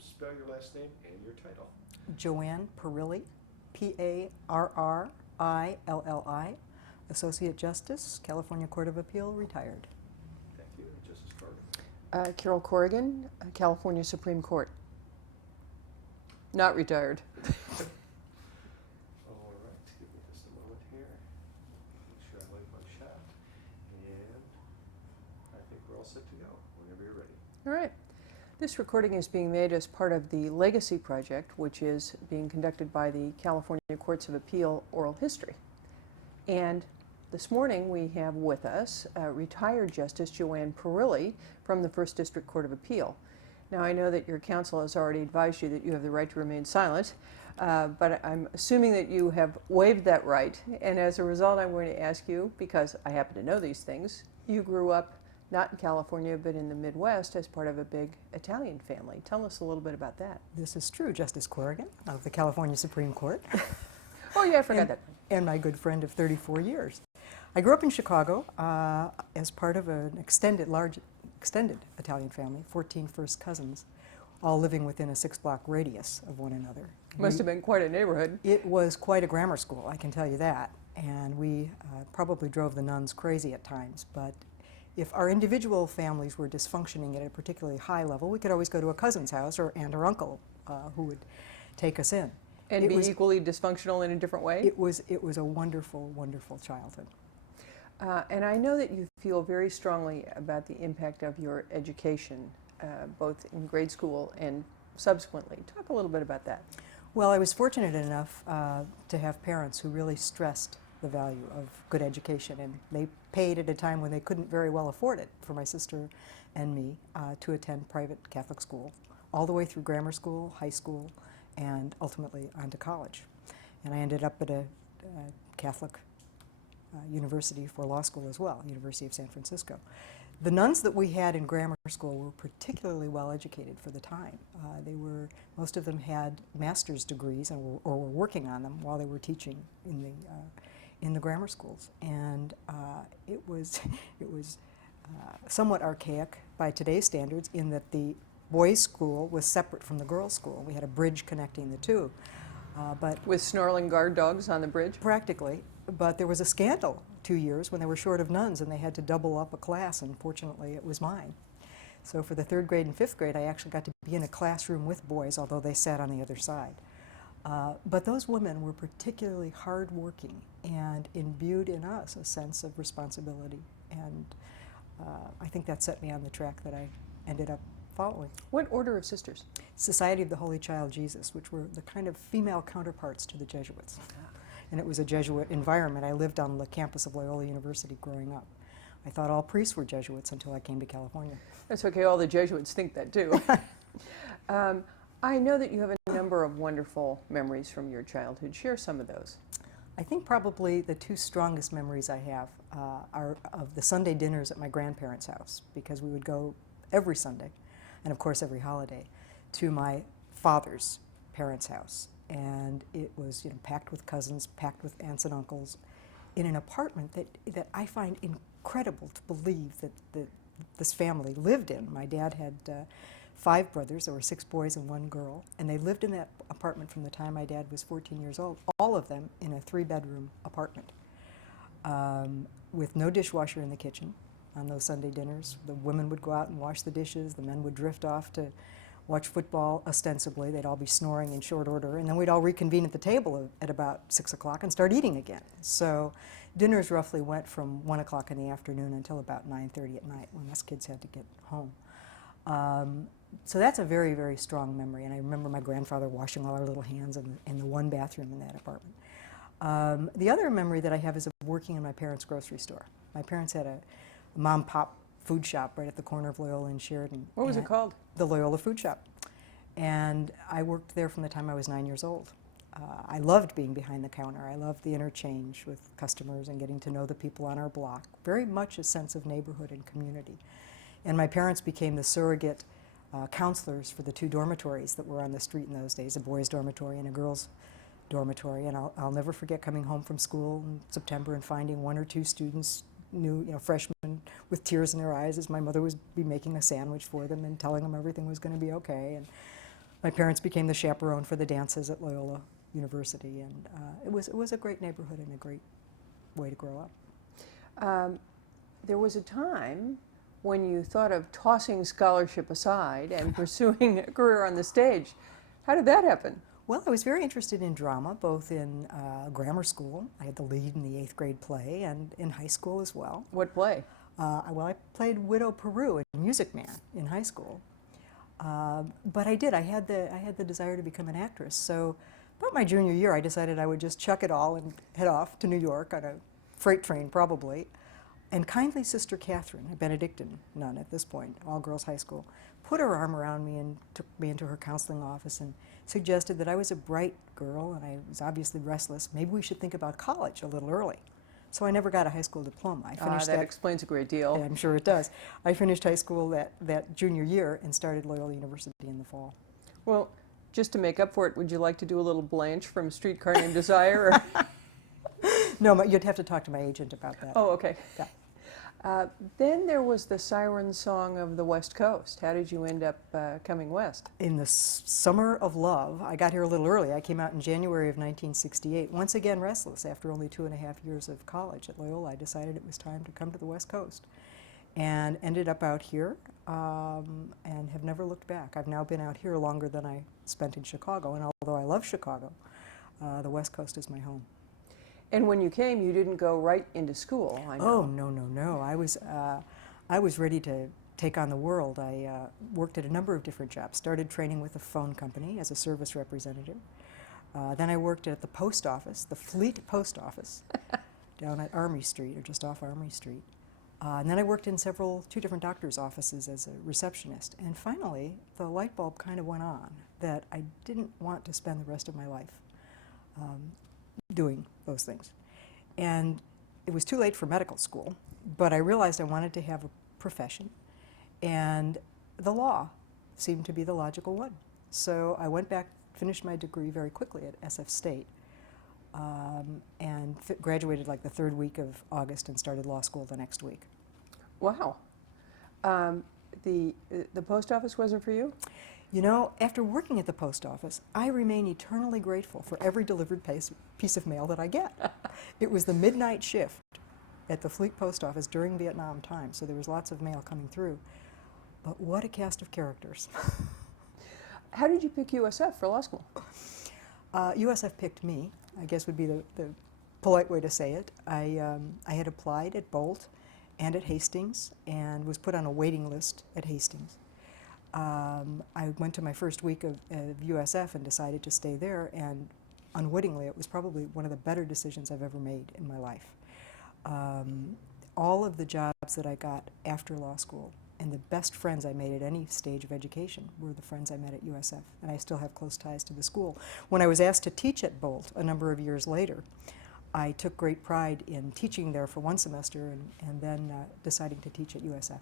spell your last name and your title. Joanne Parrilli, Parrilli, Associate Justice, California Court of Appeal, retired. Thank you. Justice Carter. Carol Corrigan, California Supreme Court. Not retired. All right, give me just a moment here. Make sure I light my shot. And I think we're all set to go whenever you're ready. All right. This recording is being made as part of the Legacy Project, which is being conducted by the California Courts of Appeal Oral History. And this morning we have with us retired Justice Joanne Parrilli from the First District Court of Appeal. Now, I know that your counsel has already advised you that you have the right to remain silent, but I'm assuming that you have waived that right, and as a result I'm going to ask you, because I happen to know these things, you grew up not in California but in the Midwest as part of a big Italian family. Tell us a little bit about that. This is true, Justice Corrigan of the California Supreme Court. Oh yeah, I forgot that. And my good friend of 34 years. I grew up in Chicago as part of an extended Italian family, 14 first cousins, all living within a 6-block radius of one another. Must have been quite a neighborhood. It was quite a grammar school, I can tell you that. And we probably drove the nuns crazy at times. But if our individual families were dysfunctioning at a particularly high level, we could always go to a cousin's house or aunt or uncle who would take us in. And be equally dysfunctional in a different way? It was a wonderful, wonderful childhood. And I know that you feel very strongly about the impact of your education, both in grade school and subsequently. Talk a little bit about that. Well, I was fortunate enough to have parents who really stressed the value of good education, and they paid at a time when they couldn't very well afford it for my sister and me to attend private Catholic school, all the way through grammar school, high school, and ultimately on to college. And I ended up at a Catholic university for law school as well, University of San Francisco. The nuns that we had in grammar school were particularly well educated for the time. Most of them had master's degrees or were working on them while they were teaching in the grammar schools. And it was somewhat archaic by today's standards in that the boys' school was separate from the girls' school. We had a bridge connecting the two. But with snarling guard dogs on the bridge? Practically. But there was a scandal 2 years when they were short of nuns and they had to double up a class, and fortunately it was mine. So for the 3rd grade and 5th grade I actually got to be in a classroom with boys, although they sat on the other side. But those women were particularly hardworking and imbued in us a sense of responsibility, and I think that set me on the track that I ended up following. What order of sisters? Society of the Holy Child Jesus, which were the kind of female counterparts to the Jesuits. And it was a Jesuit environment. I lived on the campus of Loyola University growing up. I thought all priests were Jesuits until I came to California. That's okay, all the Jesuits think that too. I know that you have a number of wonderful memories from your childhood. Share some of those. I think probably the 2 strongest memories I have are of the Sunday dinners at my grandparents' house, because we would go every Sunday, and of course every holiday, to my father's parents' house. And it was, packed with cousins, packed with aunts and uncles, in an apartment that I find incredible to believe that this family lived in. My dad had 5 brothers. There were 6 boys and 1 girl, and they lived in that apartment from the time my dad was 14 years old, all of them in a 3-bedroom apartment with no dishwasher in the kitchen on those Sunday dinners. The women would go out and wash the dishes, the men would drift off to watch football ostensibly. They'd all be snoring in short order, and then we'd all reconvene at the table at about 6 o'clock and start eating again. So dinners roughly went from 1 o'clock in the afternoon until about 9:30 at night when us kids had to get home. So that's a very, very strong memory, and I remember my grandfather washing all our little hands in the 1 bathroom in that apartment. The other memory that I have is of working in my parents' grocery store. My parents had a mom-pop food shop right at the corner of Loyola and Sheridan. What was it called? The Loyola Food Shop. And I worked there from the time I was 9 years old. I loved being behind the counter. I loved the interchange with customers and getting to know the people on our block. Very much a sense of neighborhood and community. And my parents became the surrogate counselors for the 2 dormitories that were on the street in those days, a boys' dormitory and a girls' dormitory. And I'll never forget coming home from school in September and finding 1 or 2 students, freshmen with tears in their eyes as my mother would be making a sandwich for them and telling them everything was going to be okay. And my parents became the chaperone for the dances at Loyola University, and it was a great neighborhood and a great way to grow up. There was a time when you thought of tossing scholarship aside and pursuing a career on the stage. How did that happen? Well, I was very interested in drama, both in grammar school. I had the lead in the 8th grade play, and in high school as well. What play? Well, I played Widow Peru in Music Man in high school. But I had the desire to become an actress. So about my junior year, I decided I would just chuck it all and head off to New York on a freight train, probably. And kindly Sister Catherine, a Benedictine nun at this point, all-girls high school, put her arm around me and took me into her counseling office and suggested that I was a bright girl and I was obviously restless. Maybe we should think about college a little early. So I never got a high school diploma. I finished that explains a great deal. Yeah, I'm sure it does. I finished high school that junior year and started Loyola University in the fall. Well, just to make up for it, would you like to do a little Blanche from Streetcar Named Desire? Or? No, you'd have to talk to my agent about that. Oh, okay. Yeah. Then there was the siren song of the West Coast. How did you end up coming west? In the summer of love, I got here a little early. I came out in January of 1968. Once again restless after only 2.5 years of college at Loyola, I decided it was time to come to the West Coast. And ended up out here and have never looked back. I've now been out here longer than I spent in Chicago, and although I love Chicago, the West Coast is my home. And when you came, you didn't go right into school, I know. Oh, no. I was ready to take on the world. I worked at a number of different jobs. Started training with a phone company as a service representative. Then I worked at the post office, the Fleet Post Office, down at Armory Street, or just off Armory Street. And then I worked in two different doctors' offices as a receptionist. And finally, the light bulb kind of went on that I didn't want to spend the rest of my life doing those things. And it was too late for medical school, but I realized I wanted to have a profession, and the law seemed to be the logical one. So I went back, finished my degree very quickly at SF State, and graduated like the 3rd week of August and started law school the next week. Wow. The post office wasn't for you? You know, after working at the post office, I remain eternally grateful for every delivered piece of mail that I get. It was the midnight shift at the Fleet Post Office during Vietnam time, so there was lots of mail coming through. But what a cast of characters. How did you pick USF for law school? USF picked me, I guess would be the polite way to say it. I had applied at Bolt and at Hastings and was put on a waiting list at Hastings. I went to my first week of USF and decided to stay there, and unwittingly it was probably one of the better decisions I've ever made in my life. All of the jobs that I got after law school and the best friends I made at any stage of education were the friends I met at USF, and I still have close ties to the school. When I was asked to teach at Bolt a number of years later, I took great pride in teaching there for one semester and then deciding to teach at USF.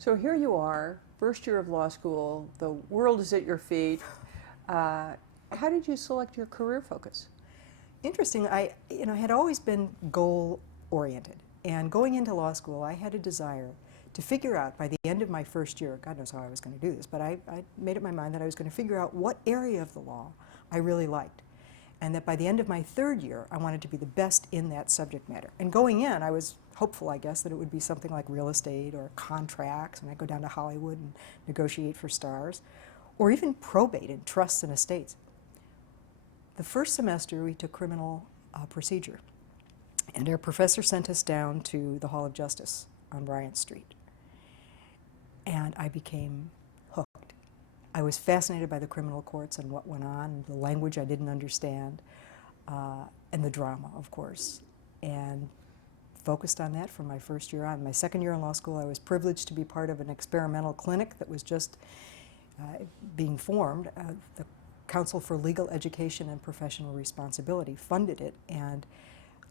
So here you are, first year of law school, the world is at your feet. How did you select your career focus? Interesting, I had always been goal-oriented, and going into law school, I had a desire to figure out by the end of my first year, God knows how I was going to do this, but I made up my mind that I was going to figure out what area of the law I really liked, and that by the end of my 3rd year, I wanted to be the best in that subject matter. And going in, I was hopeful, I guess, that it would be something like real estate or contracts, and I'd go down to Hollywood and negotiate for stars, or even probate and trusts and estates. The first semester, we took criminal procedure, and our professor sent us down to the Hall of Justice on Bryant Street, and I became hooked. I was fascinated by the criminal courts and what went on, the language I didn't understand, and the drama, of course, and focused on that from my first year on. My 2nd year in law school, I was privileged to be part of an experimental clinic that was just being formed. The Council for Legal Education and Professional Responsibility funded it, and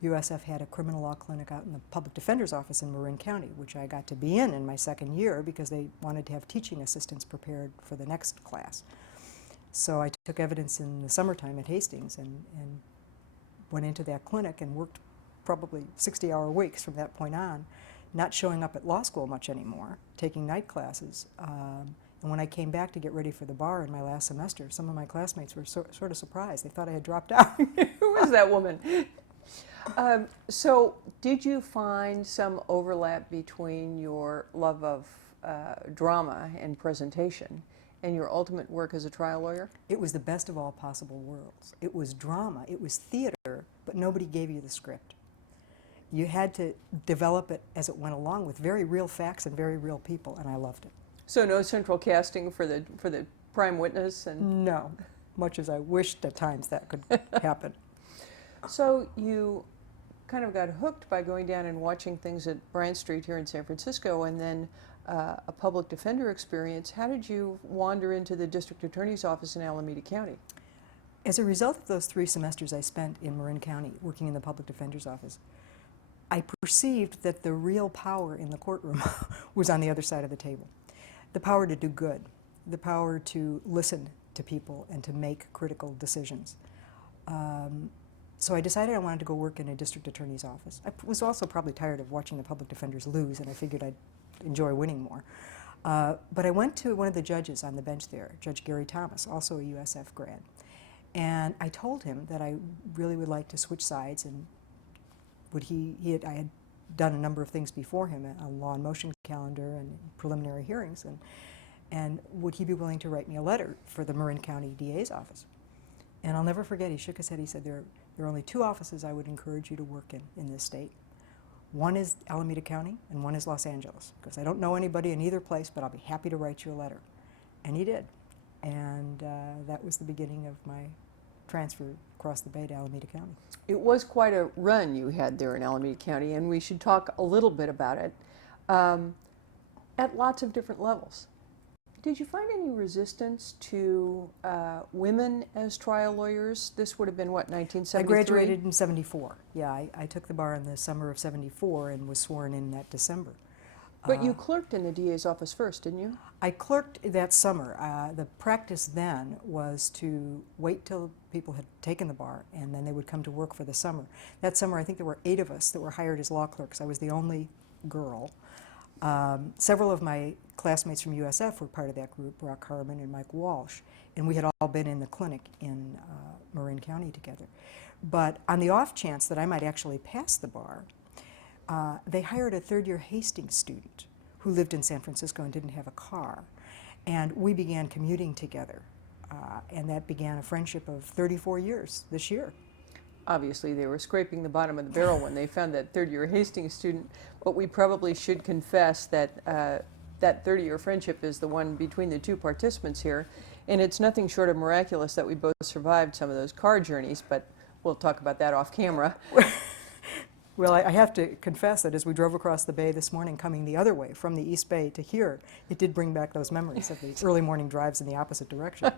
USF had a criminal law clinic out in the public defender's office in Marin County, which I got to be in my 2nd year because they wanted to have teaching assistants prepared for the next class. So I took evidence in the summertime at Hastings and went into that clinic and worked probably 60-hour weeks from that point on, not showing up at law school much anymore, taking night classes, And when I came back to get ready for the bar in my last semester, some of my classmates were sort of surprised. They thought I had dropped out. Who was that woman? So did you find some overlap between your love of drama and presentation and your ultimate work as a trial lawyer? It was the best of all possible worlds. It was drama, it was theater, but nobody gave you the script. You had to develop it as it went along with very real facts and very real people, and I loved it. So no central casting for the prime witness? And No, much as I wished at times that could happen. so you kind of got hooked by going down and watching things at Bryant Street here in San Francisco, and then a public defender experience. How did you wander into the district attorney's office in Alameda County? As a result of those 3 semesters I spent in Marin County working in the public defender's office, I perceived that the real power in the courtroom was on the other side of the table. The power to do good, the power to listen to people and to make critical decisions. So I decided I wanted to go work in a district attorney's office. I was also probably tired of watching the public defenders lose, and I figured I'd enjoy winning more. But I went to one of the judges on the bench there, Judge Gary Thomas, also a USF grad, and I told him that I really would like to switch sides, and I had done a number of things before him, a law and motion calendar and preliminary hearings, and would he be willing to write me a letter for the Marin County DA's office? And I'll never forget, he shook his head, he said, there are only 2 offices I would encourage you to work in this state. One is Alameda County and one is Los Angeles, because I don't know anybody in either place, but I'll be happy to write you a letter. And he did. And that was the beginning of my transfer across the bay to Alameda County. It was quite a run you had there in Alameda County, and we should talk a little bit about it at lots of different levels. Did you find any resistance to women as trial lawyers? This would have been, what, 1973? I graduated in 74. Yeah, I took the bar in the summer of 74 and was sworn in that December. But you clerked in the DA's office first, didn't you? I clerked that summer. The practice then was to wait till people had taken the bar, and then they would come to work for the summer. That summer, I think there were 8 of us that were hired as law clerks. I was the only girl. Several of my classmates from USF were part of that group, Brock Harmon and Mike Walsh, and we had all been in the clinic in Marin County together. But on the off chance that I might actually pass the bar, they hired a 3rd-year Hastings student who lived in San Francisco and didn't have a car. And we began commuting together, and that began a friendship of 34 years this year. Obviously, they were scraping the bottom of the barrel when they found that 3rd-year Hastings student, but we probably should confess that that 30-year friendship is the one between the 2 participants here, and it's nothing short of miraculous that we both survived some of those car journeys, but we'll talk about that off camera. Well, I have to confess that as we drove across the bay this morning coming the other way from the East Bay to here, it did bring back those memories of the early morning drives in the opposite direction.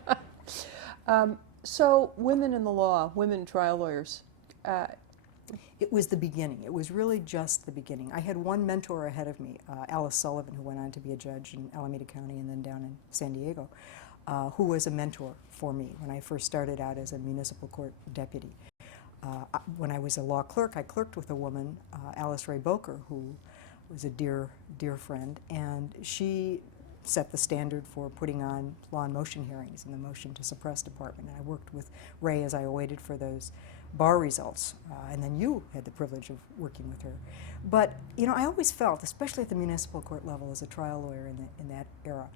So, women in the law, women trial lawyers. It was the beginning. It was really just the beginning. I had one mentor ahead of me, Alice Sullivan, who went on to be a judge in Alameda County and then down in San Diego, who was a mentor for me when I first started out as a municipal court deputy. When I was a law clerk, I clerked with a woman, Alice Ray Boker, who was a dear, dear friend, and she set the standard for putting on law and motion hearings in the motion to suppress department. And I worked with Ray as I awaited for those bar results, and then you had the privilege of working with her. But, you know, I always felt, especially at the municipal court level as a trial lawyer in that era,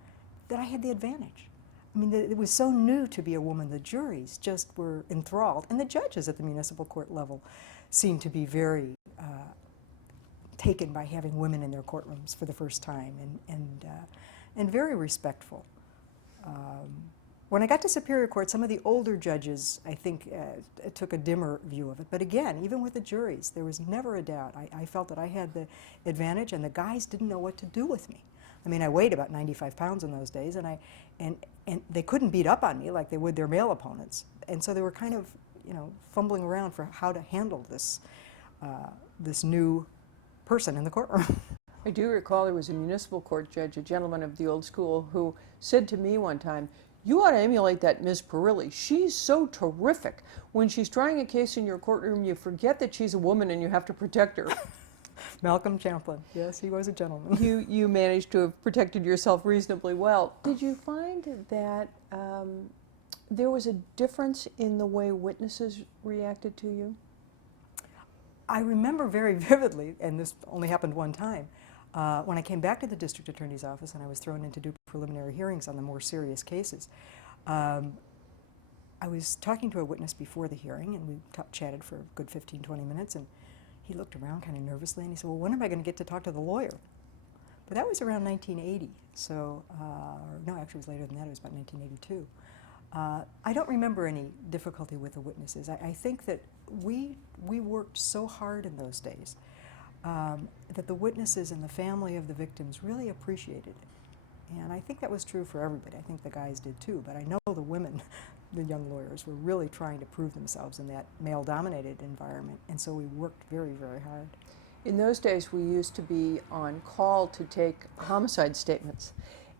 that I had the advantage. I mean, it was so new to be a woman. The juries just were enthralled, and the judges at the municipal court level seemed to be very taken by having women in their courtrooms for the first time, and very respectful. When I got to Superior Court, some of the older judges, I think, took a dimmer view of it. But again, even with the juries, there was never a doubt. I felt that I had the advantage, and the guys didn't know what to do with me. I mean, I weighed about 95 pounds in those days, and they couldn't beat up on me like they would their male opponents. And so they were kind of, you know, fumbling around for how to handle this new person in the courtroom. I do recall there was a municipal court judge, a gentleman of the old school, who said to me one time, "You ought to emulate that Miss Parrilli. She's so terrific. When she's trying a case in your courtroom, you forget that she's a woman and you have to protect her." Malcolm Champlin. Yes, he was a gentleman. You managed to have protected yourself reasonably well. Did you find that there was a difference in the way witnesses reacted to you? I remember very vividly, and this only happened one time, when I came back to the district attorney's office and I was thrown in to do preliminary hearings on the more serious cases. I was talking to a witness before the hearing, and we chatted for a good 15, 20 minutes, and he looked around kind of nervously, and he said, well, when am I going to get to talk to the lawyer? But that was around 1980, so, no, actually it was later than that, it was about 1982. I don't remember any difficulty with the witnesses. I think that we worked so hard in those days that the witnesses and the family of the victims really appreciated it. And I think that was true for everybody. I think the guys did too, but I know the women, the young lawyers, were really trying to prove themselves in that male-dominated environment, and so we worked very, very hard. In those days, we used to be on call to take homicide statements.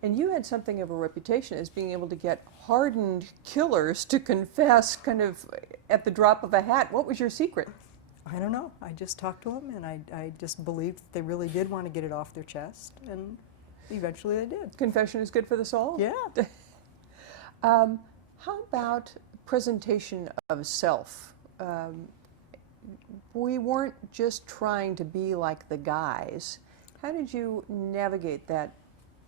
And you had something of a reputation as being able to get hardened killers to confess kind of at the drop of a hat. What was your secret? I don't know. I just talked to them, and I just believed they really did want to get it off their chest, and eventually they did. Confession is good for the soul? Yeah. How about presentation of self? We weren't just trying to be like the guys. How did you navigate that?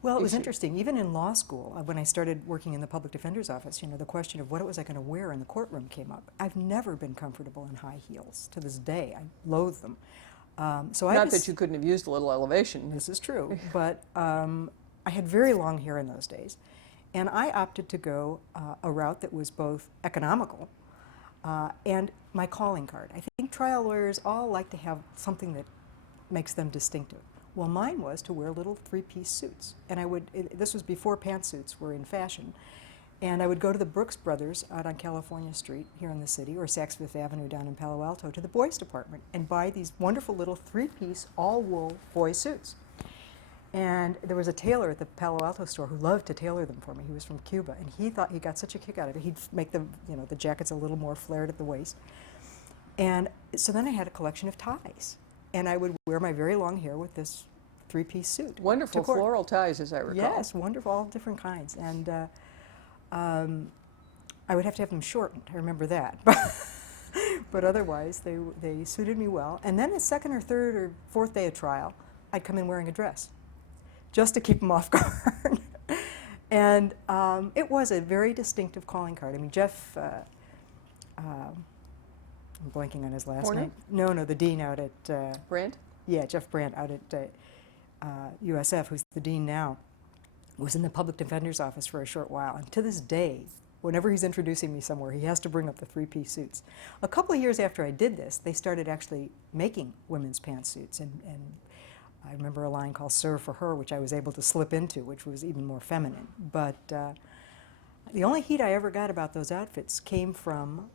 Well, it was issue? interesting. Even in law school, when I started working in the public defender's office, you know, the question of what was I going to wear in the courtroom came up. I've never been comfortable in high heels. To this day, I loathe them. Not that you couldn't have used a little elevation. This is true, but I had very long hair in those days, and I opted to go a route that was both economical and my calling card. I think trial lawyers all like to have something that makes them distinctive. Well, mine was to wear little three-piece suits, and this was before pantsuits were in fashion, and I would go to the Brooks Brothers out on California Street here in the city, or Saks Fifth Avenue down in Palo Alto, to the boys department and buy these wonderful little three-piece all-wool boy suits. And there was a tailor at the Palo Alto store who loved to tailor them for me. He was from Cuba, and he thought he got such a kick out of it. He'd make them, you know, the jackets a little more flared at the waist. And so then I had a collection of ties, and I would wear my very long hair with this three-piece suit. Wonderful to court. floral ties, as I recall. Yes, wonderful, all different kinds. And I would have to have them shortened, I remember that. But otherwise, they suited me well. And then the second or third or fourth day of trial, I'd come in wearing a dress, just to keep them off guard. And it was a very distinctive calling card. I mean, Jeff, I'm blanking on his last Horner? name. No, the dean out at... Brandt? Yeah, Jeff Brandt out at USF, who's the dean now, was in the public defender's office for a short while. And to this day, whenever he's introducing me somewhere, he has to bring up the three-piece suits. A couple of years after I did this, they started actually making women's pantsuits. And I remember a line called "Sir" for her, which I was able to slip into, which was even more feminine. But the only heat I ever got about those outfits came from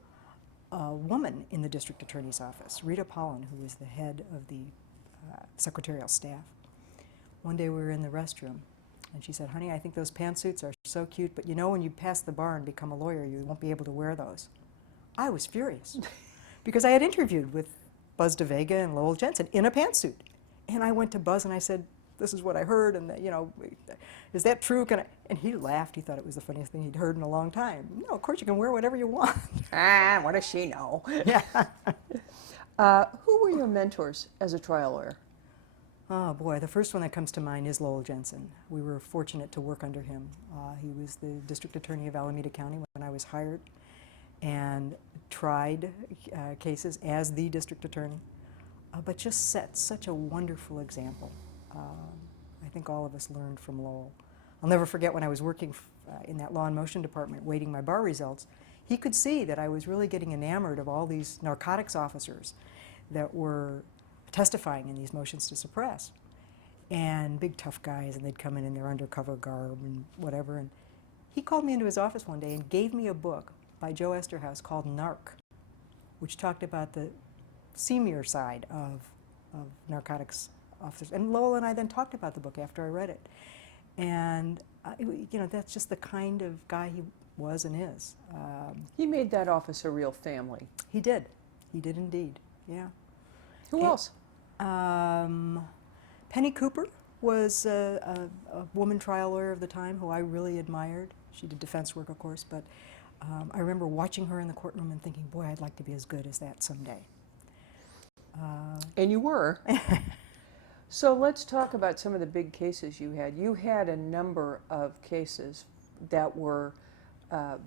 a woman in the district attorney's office, Rita Pollen, who was the head of the secretarial staff. One day we were in the restroom, and she said, "Honey, I think those pantsuits are so cute, but you know when you pass the bar and become a lawyer, you won't be able to wear those." I was furious, because I had interviewed with Buzz DeVega and Lowell Jensen in a pantsuit. And I went to Buzz and I said, "This is what I heard, and you know, is that true? Can I?" And he laughed. He thought it was the funniest thing he'd heard in a long time. No, of course you can wear whatever you want. What does she know? Yeah. Who were your mentors as a trial lawyer? Oh boy, the first one that comes to mind is Lowell Jensen. We were fortunate to work under him. He was the district attorney of Alameda County when I was hired, and tried cases as the district attorney, but just set such a wonderful example. I think all of us learned from Lowell. I'll never forget when I was working in that law and motion department waiting my bar results, he could see that I was really getting enamored of all these narcotics officers that were testifying in these motions to suppress. And big tough guys, and they'd come in their undercover garb and whatever. And he called me into his office one day and gave me a book by Joe Esterhaus called Narc, which talked about the seamier side of narcotics officers. And Lowell and I then talked about the book after I read it. And you know, that's just the kind of guy he was and is. He made that office a real family. He did indeed, yeah. Who else? Penny Cooper was a woman trial lawyer of the time who I really admired. She did defense work, of course, but I remember watching her in the courtroom and thinking, boy, I'd like to be as good as that someday. And you were. So let's talk about some of the big cases you had. You had a number of cases that were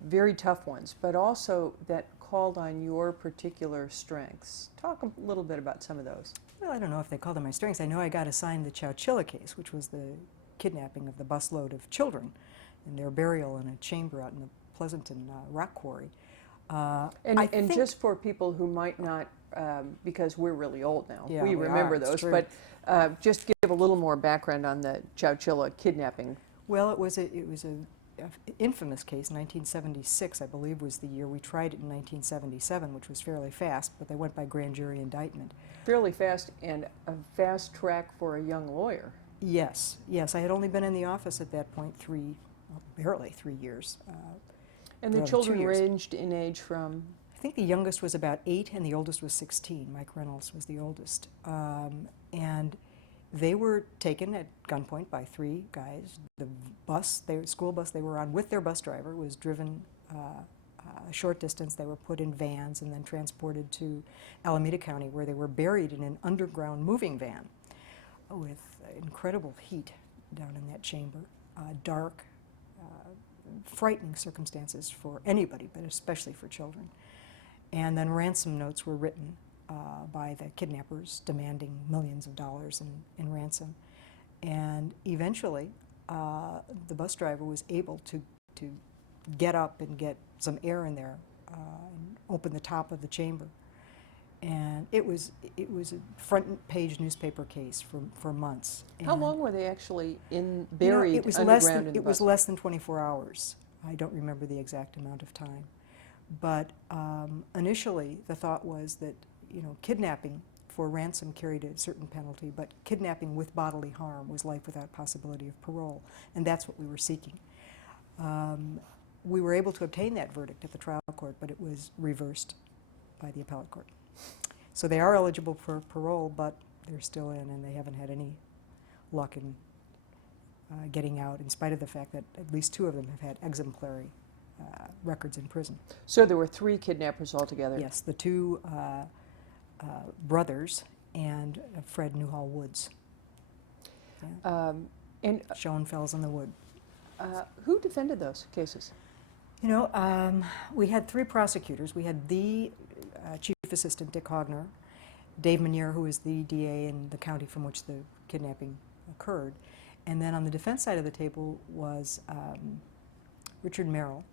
very tough ones, but also that called on your particular strengths. Talk a little bit about some of those. Well, I don't know if they called them my strengths. I know I got assigned the Chowchilla case, which was the kidnapping of the busload of children and their burial in a chamber out in the Pleasanton rock quarry. And just for people who might not, because we're really old now, Yeah, we we remember are, it's those, true. but just give a little more background on the Chowchilla kidnapping. Well, it was a infamous case. 1976, I believe, was the year. We tried it in 1977, which was fairly fast, but they went by grand jury indictment. Fairly fast, and a fast track for a young lawyer. Yes, yes. I had only been in the office at that point barely 3 years. And the No, 2 children years. ranged in age from? I think the youngest was about 8 and the oldest was 16. Mike Reynolds was the oldest. And they were taken at gunpoint by 3 guys. The school bus they were on with their bus driver was driven a short distance. They were put in vans and then transported to Alameda County, where they were buried in an underground moving van with incredible heat down in that chamber. Dark, frightening circumstances for anybody, but especially for children. And then ransom notes were written by the kidnappers demanding millions of dollars in ransom. And eventually, the bus driver was able to get up and get some air in there and open the top of the chamber. And it was a front page newspaper case for months. How And, long were they actually buried it was underground in the it was bus? less than 24 hours. I don't remember the exact amount of time. But initially, the thought was that, kidnapping for ransom carried a certain penalty, but kidnapping with bodily harm was life without possibility of parole, and that's what we were seeking. We were able to obtain that verdict at the trial court, but it was reversed by the appellate court. So they are eligible for parole, but they're still in, and they haven't had any luck in getting out, in spite of the fact that at least 2 of them have had exemplary records in prison. So there were 3 kidnappers altogether? Yes, the 2 brothers and Fred Newhall Woods. Yeah. And Schoenfels in the Wood. who defended those cases? We had 3 prosecutors. We had the Chief Assistant Dick Hogner, Dave Manier, who was the DA in the county from which the kidnapping occurred, and then on the defense side of the table was Richard Merrill,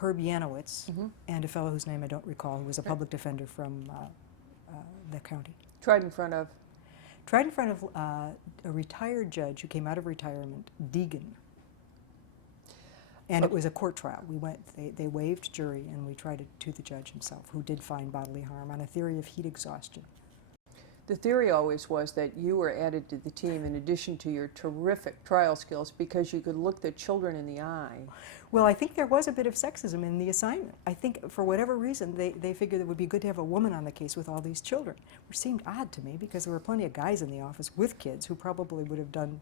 Herb Yanowitz, and a fellow whose name I don't recall, who was a public defender from the county. Tried in front of? Tried in front of a retired judge who came out of retirement, Deegan. And it was a court trial. They waived jury, and we tried it to the judge himself, who did find bodily harm on a theory of heat exhaustion. The theory always was that you were added to the team in addition to your terrific trial skills because you could look the children in the eye. Well, I think there was a bit of sexism in the assignment. I think for whatever reason, they figured it would be good to have a woman on the case with all these children, which seemed odd to me because there were plenty of guys in the office with kids who probably would have done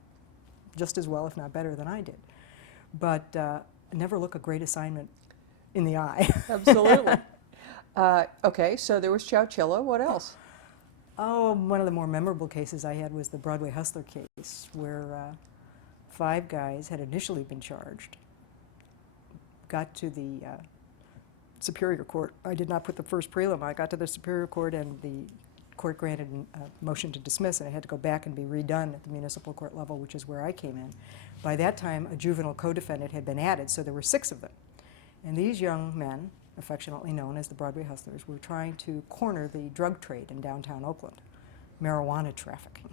just as well, if not better, than I did. But never look a great assignment in the eye. Absolutely. Okay, so there was Chowchilla. What else? Oh, one of the more memorable cases I had was the Broadway Hustler case, where 5 guys had initially been charged, got to the Superior Court. I did not put the first prelim. I got to the Superior Court, and the court granted a motion to dismiss, and it had to go back and be redone at the municipal court level, which is where I came in. By that time, a juvenile co-defendant had been added, so there were 6 of them. And these young men, affectionately known as the Broadway Hustlers, were trying to corner the drug trade in downtown Oakland, marijuana trafficking.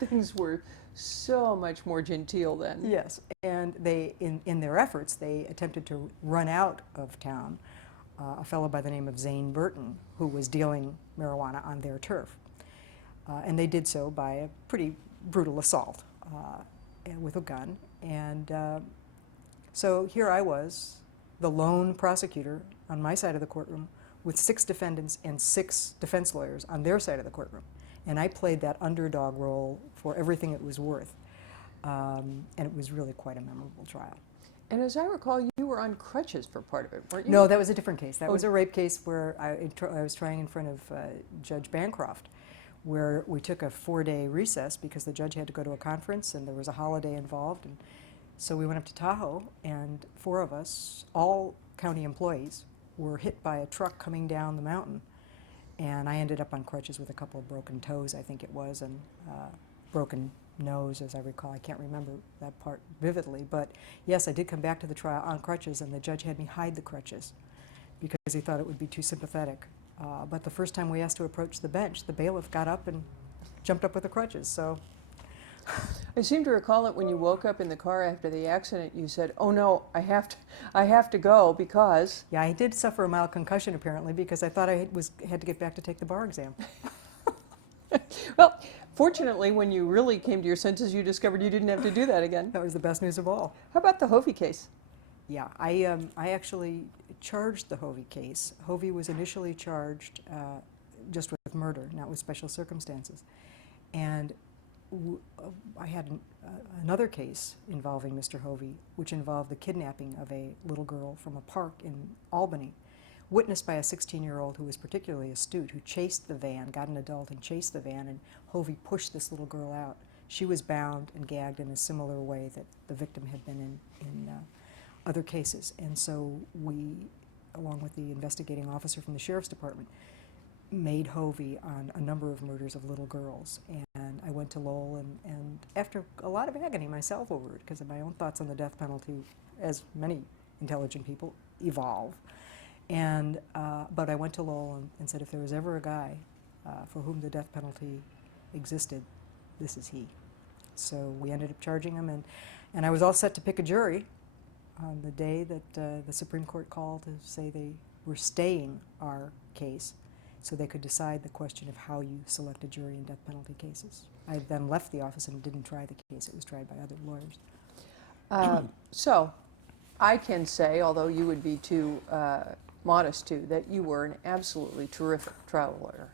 Things were so much more genteel then. Yes, and they, in their efforts, they attempted to run out of town a fellow by the name of Zane Burton, who was dealing marijuana on their turf. And they did so by a pretty brutal assault with a gun. And so here I was, the lone prosecutor on my side of the courtroom, with 6 defendants and 6 defense lawyers on their side of the courtroom. And I played that underdog role for everything it was worth. And it was really quite a memorable trial. And as I recall, you were on crutches for part of it, weren't you? No, that was a different case. That Oh. was a rape case where I was trying in front of Judge Bancroft, where we took a 4-day recess because the judge had to go to a conference and there was a holiday involved. And so we went up to Tahoe, and 4 of us, all county employees, were hit by a truck coming down the mountain. And I ended up on crutches with a couple of broken toes, I think it was, and broken nose, as I recall. I can't remember that part vividly, but yes, I did come back to the trial on crutches, and the judge had me hide the crutches because he thought it would be too sympathetic. But the first time we asked to approach the bench, the bailiff got up and jumped up with the crutches. So I seem to recall that when you woke up in the car after the accident, you said, "Oh no, I have to go because." yeah, I did suffer a mild concussion apparently because I thought I had to get back to take the bar exam. Well, fortunately, when you really came to your senses, you discovered you didn't have to do that again. That was the best news of all. How about the Hovey case? Yeah, I actually charged the Hovey case. Hovey was initially charged just with murder, not with special circumstances. And I had another case involving Mr. Hovey, which involved the kidnapping of a little girl from a park in Albany, witnessed by a 16-year-old who was particularly astute, who chased the van, got an adult and chased the van, and Hovey pushed this little girl out. She was bound and gagged in a similar way that the victim had been in other cases. And so we, along with the investigating officer from the Sheriff's Department, made Hovey on a number of murders of little girls. And I went to Lowell, and after a lot of agony myself over it, because of my own thoughts on the death penalty, as many intelligent people evolve. And, but I went to Lowell and said, if there was ever a guy for whom the death penalty existed, this is he. So we ended up charging him, and I was all set to pick a jury on the day that the Supreme Court called to say they were staying our case so they could decide the question of how you select a jury in death penalty cases. I then left the office and didn't try the case. It was tried by other lawyers. So I can say, although you would be too modest to, that you were an absolutely terrific trial lawyer.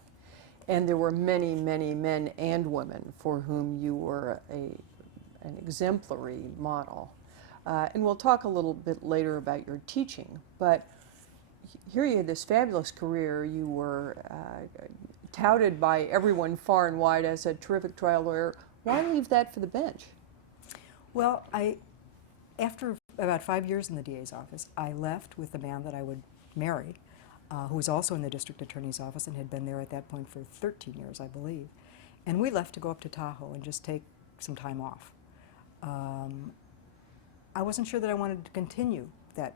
And there were many, many men and women for whom you were an exemplary model. And we'll talk a little bit later about your teaching, but here you had this fabulous career. You were touted by everyone far and wide as a terrific trial lawyer. Why leave that for the bench? Well, after about 5 years in the DA's office, I left with the man that I would marry, who was also in the district attorney's office and had been there at that point for 13 years, I believe. And we left to go up to Tahoe and just take some time off. I wasn't sure that I wanted to continue that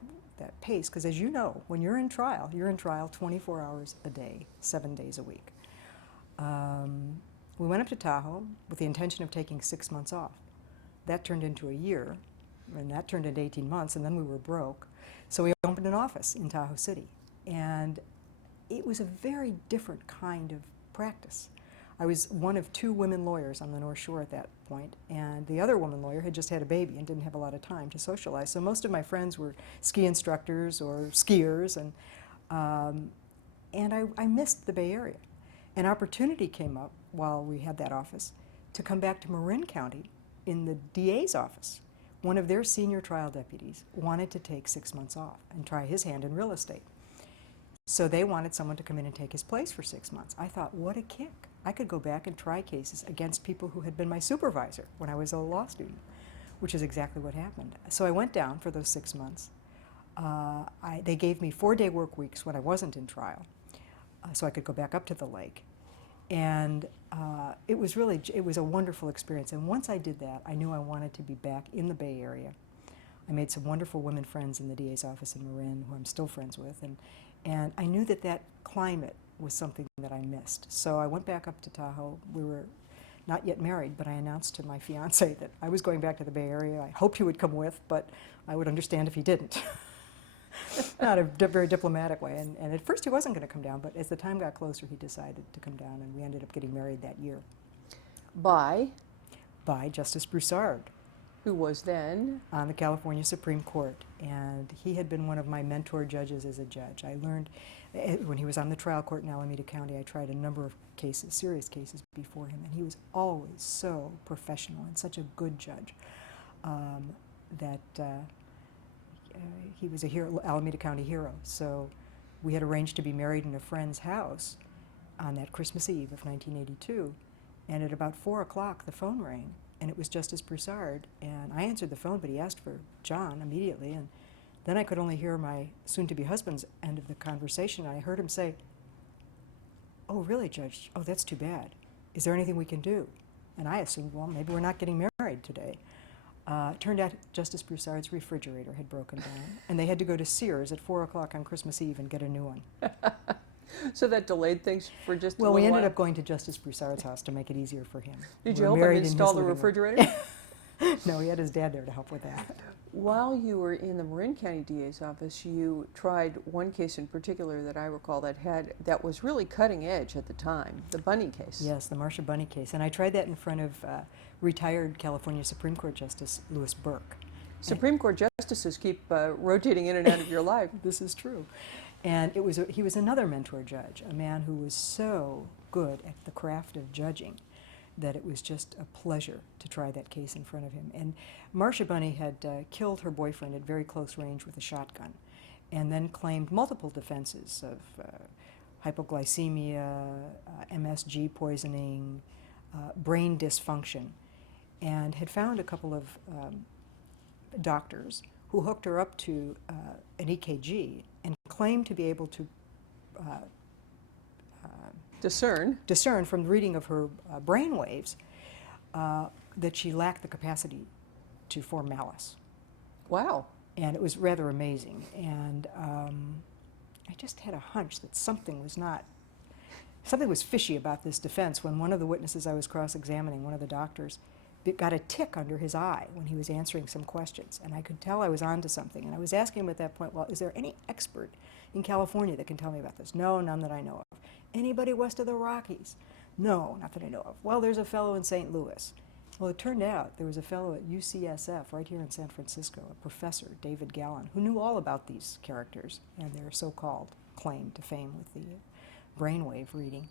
pace, because as you know, when you're in trial 24 hours a day, 7 days a week. We went up to Tahoe with the intention of taking 6 months off. That turned into a year, and that turned into 18 months, and then we were broke. So we opened an office in Tahoe City, and it was a very different kind of practice. I was one of 2 women lawyers on the North Shore at that point, and the other woman lawyer had just had a baby and didn't have a lot of time to socialize. So most of my friends were ski instructors or skiers, and I missed the Bay Area. An opportunity came up while we had that office to come back to Marin County in the DA's office. One of their senior trial deputies wanted to take 6 months off and try his hand in real estate. So they wanted someone to come in and take his place for 6 months. I thought, what a kick. I could go back and try cases against people who had been my supervisor when I was a law student, which is exactly what happened. So I went down for those 6 months. They gave me 4-day work weeks when I wasn't in trial, so I could go back up to the lake. And it was a wonderful experience. And once I did that, I knew I wanted to be back in the Bay Area. I made some wonderful women friends in the DA's office in Marin, who I'm still friends with. And I knew that climate was something that I missed. So I went back up to Tahoe. We were not yet married, but I announced to my fiance that I was going back to the Bay Area. I hoped he would come with, but I would understand if he didn't. Not a very diplomatic way. And at first he wasn't going to come down, but as the time got closer, he decided to come down, and we ended up getting married that year. By Justice Broussard. Who was then? On the California Supreme Court, and he had been one of my mentor judges as a judge. I learned when he was on the trial court in Alameda County, I tried a number of cases, serious cases before him, and he was always so professional and such a good judge that he was a hero, Alameda County hero. So we had arranged to be married in a friend's house on that Christmas Eve of 1982, and at about 4 o'clock the phone rang, and it was Justice Broussard, and I answered the phone, but he asked for John immediately, and then I could only hear my soon-to-be husband's end of the conversation. I heard him say, "Oh, really, Judge? Oh, that's too bad. Is there anything we can do?" And I assumed, well, maybe we're not getting married today. It turned out Justice Broussard's refrigerator had broken down, and they had to go to Sears at 4 o'clock on Christmas Eve and get a new one. So that delayed things for just a Well, little we ended while? up going to Justice Broussard's house to make it easier for him. Did We you were help him married in his install the living room. refrigerator? No, he had his dad there to help with that. While you were in the Marin County DA's office, you tried one case in particular that I recall that was really cutting edge at the time, the Bunny case. Yes, the Marcia Bunny case. And I tried that in front of retired California Supreme Court Justice Louis Burke. Supreme Court justices keep rotating in and out of your life. This is true. And he was another mentor judge, a man who was so good at the craft of judging that it was just a pleasure to try that case in front of him. And Marcia Bunny had killed her boyfriend at very close range with a shotgun, and then claimed multiple defenses of hypoglycemia, MSG poisoning, brain dysfunction, and had found a couple of doctors who hooked her up to an EKG and claimed to be able to discern from the reading of her brain waves that she lacked the capacity to form malice. Wow. And it was rather amazing. And I just had a hunch that something was fishy about this defense when one of the witnesses I was cross-examining, one of the doctors, got a tick under his eye when he was answering some questions. And I could tell I was onto something. And I was asking him at that point, well, is there any expert in California that can tell me about this? No, none that I know of. Anybody west of the Rockies? No, not that I know of. Well, there's a fellow in St. Louis. Well, it turned out there was a fellow at UCSF right here in San Francisco, a professor, David Gallen, who knew all about these characters and their so-called claim to fame with the brainwave reading.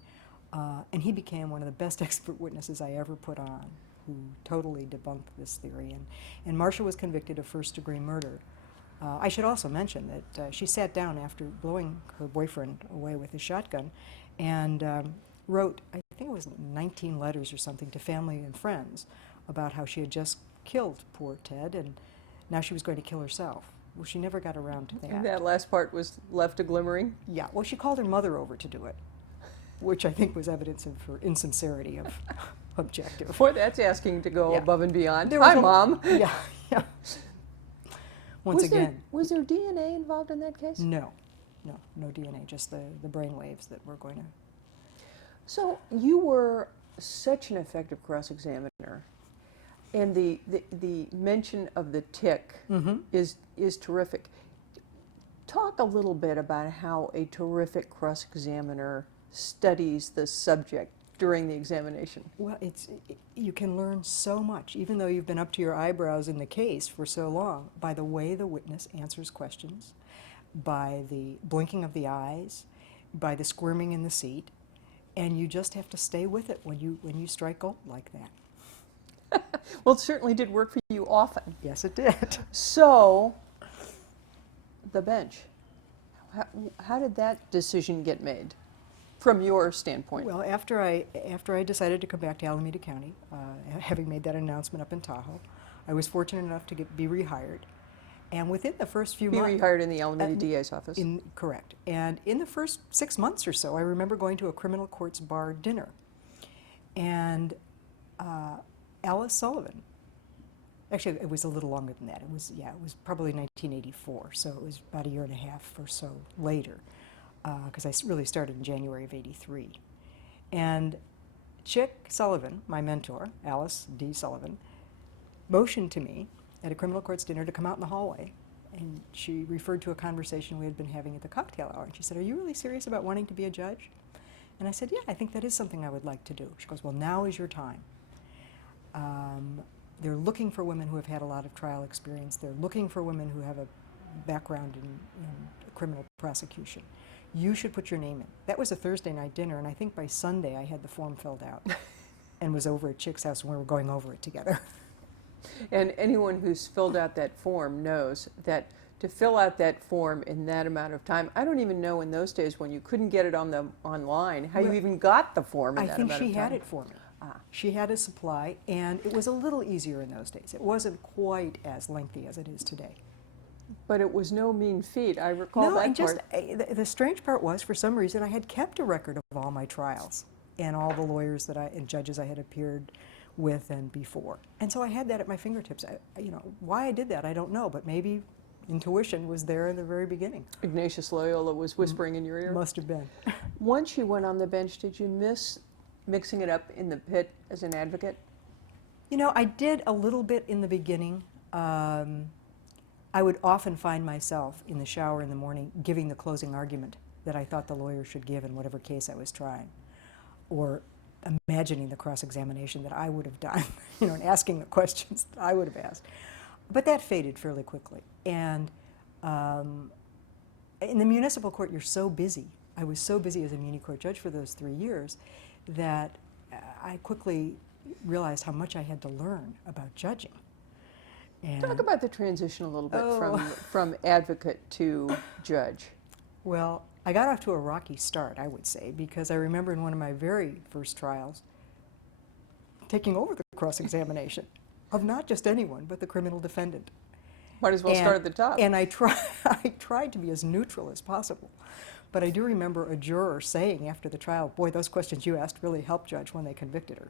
And he became one of the best expert witnesses I ever put on, who totally debunked this theory. And Marcia was convicted of first-degree murder. I should also mention that she sat down after blowing her boyfriend away with his shotgun and wrote, I think it was 19 letters or something, to family and friends about how she had just killed poor Ted and now she was going to kill herself. Well, she never got around to that. And that last part was left a glimmering? Yeah, well, she called her mother over to do it, which I think was evidence of her insincerity of objective. Boy, that's asking to go Yeah. above and beyond. There was Hi, a- Mom. Yeah, yeah. Once again, Was there DNA involved in that case? no DNA, just the brain waves that we're going to. So you were such an effective cross-examiner, and the mention of the tick is terrific. Talk a little bit about how a terrific cross-examiner studies the subject during the examination. Well, you can learn so much, even though you've been up to your eyebrows in the case for so long, by the way the witness answers questions, by the blinking of the eyes, by the squirming in the seat, and you just have to stay with it when you strike gold like that. Well, it certainly did work for you often. Yes, it did. So, the bench. How did that decision get made, from your standpoint? Well, after I decided to come back to Alameda County, having made that announcement up in Tahoe, I was fortunate enough to be rehired. And within the first few Be months... rehired in the Alameda DA's office? Correct. And in the first 6 months or so, I remember going to a criminal courts bar dinner. And Alice Sullivan, actually it was a little longer than that. It was probably 1984, so it was about a year and a half or so later, because I really started in January of '83. And Chick Sullivan, my mentor, Alice D. Sullivan, motioned to me at a criminal courts dinner to come out in the hallway, and she referred to a conversation we had been having at the cocktail hour, and she said, "Are you really serious about wanting to be a judge?" And I said, "Yeah, I think that is something I would like to do." She goes, "Well, now is your time. they're looking for women who have had a lot of trial experience. They're looking for women who have a background in criminal prosecution. You should put your name in. That was a Thursday night dinner, and I think by Sunday I had the form filled out and was over at Chick's house, and we were going over it together. And anyone who's filled out that form knows that to fill out that form in that amount of time, I don't even know in those days when you couldn't get it online, how you even got the form in that amount of time. I think she had it for me. She had a supply, and it was a little easier in those days. It wasn't quite as lengthy as it is today. But it was no mean feat. I recall No, that and part. the strange part was, for some reason, I had kept a record of all my trials and all the lawyers and judges I had appeared with and before. And so I had that at my fingertips. Why I did that, I don't know, but maybe intuition was there in the very beginning. Ignatius Loyola was whispering in your ear. Must have been. Once you went on the bench, did you miss mixing it up in the pit as an advocate? I did a little bit in the beginning. I would often find myself in the shower in the morning giving the closing argument that I thought the lawyer should give in whatever case I was trying, or imagining the cross-examination that I would have done, and asking the questions that I would have asked. But that faded fairly quickly. And in the municipal court, you're so busy. I was so busy as a muni court judge for those 3 years that I quickly realized how much I had to learn about judging. And Talk about the transition a little bit Oh. from advocate to judge. Well, I got off to a rocky start, I would say, because I remember in one of my very first trials taking over the cross-examination of not just anyone, but the criminal defendant. Might as well start at the top. And I tried to be as neutral as possible. But I do remember a juror saying after the trial, "Boy, those questions you asked really helped Judge when they convicted her."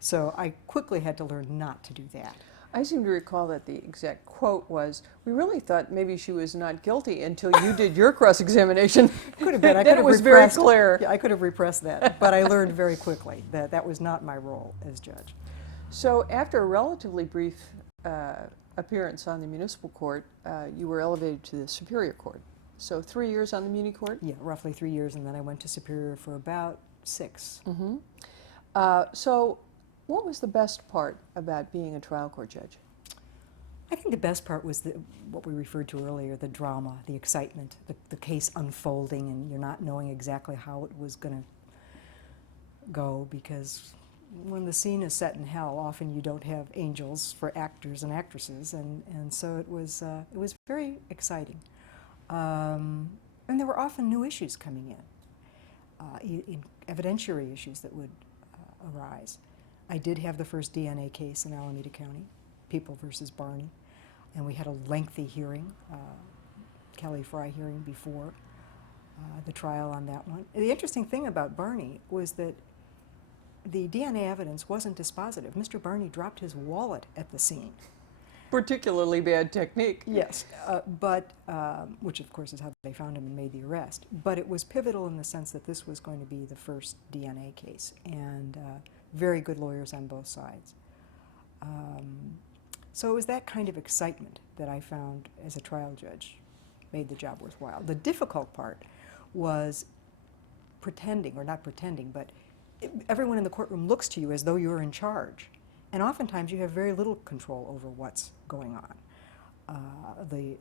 So I quickly had to learn not to do that. I seem to recall that the exact quote was, "We really thought maybe she was not guilty until you did your cross-examination." Could have been. I Then could it have was very repressed- clear. Yeah, I could have repressed that, but I learned very quickly that that was not my role as judge. So after a relatively brief appearance on the municipal court, you were elevated to the Superior Court. So 3 years on the Muni Court? Yeah, roughly 3 years, and then I went to Superior for about 6. Mm-hmm. So what was the best part about being a trial court judge? I think the best part was what we referred to earlier, the drama, the excitement, the case unfolding, and you're not knowing exactly how it was going to go, because when the scene is set in hell, often you don't have angels for actors and actresses, and so it was very exciting. And there were often new issues coming in evidentiary issues that would arise. I did have the first DNA case in Alameda County, People versus Barney, and we had a lengthy hearing, Kelly Fry hearing before the trial on that one. The interesting thing about Barney was that the DNA evidence wasn't dispositive. Mr. Barney dropped his wallet at the scene. Particularly bad technique. Yes, which of course is how they found him and made the arrest. But it was pivotal in the sense that this was going to be the first DNA case, and very good lawyers on both sides. So it was that kind of excitement that I found as a trial judge made the job worthwhile. The difficult part was pretending, or not pretending, but everyone in the courtroom looks to you as though you're in charge. And oftentimes you have very little control over what's going on. The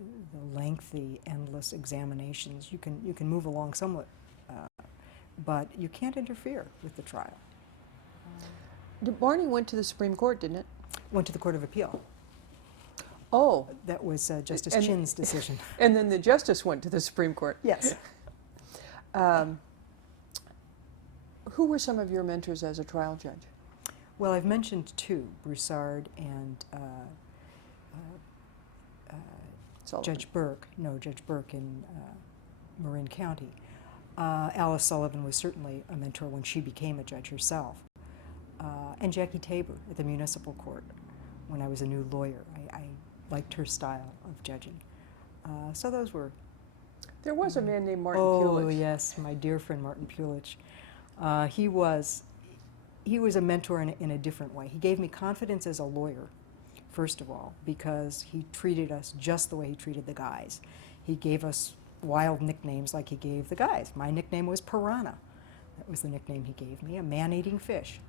lengthy, endless examinations, you can move along somewhat, but you can't interfere with the trial. Barney went to the Supreme Court, didn't it? Went to the Court of Appeal. Oh. That was Justice And- Chin's decision. And then the justice went to the Supreme Court. Yes. Who were some of your mentors as a trial judge? Well, I've mentioned two, Broussard and Sullivan. Judge Burke in Marin County. Alice Sullivan was certainly a mentor when she became a judge herself. And Jackie Tabor at the municipal court when I was a new lawyer. I liked her style of judging. So those were... There was a man named Martin Oh, Pulich. yes, my dear friend Martin Pulich. He was a mentor in a different way. He gave me confidence as a lawyer, first of all, because he treated us just the way he treated the guys. He gave us wild nicknames like he gave the guys. My nickname was Piranha. That was the nickname he gave me, a man-eating fish.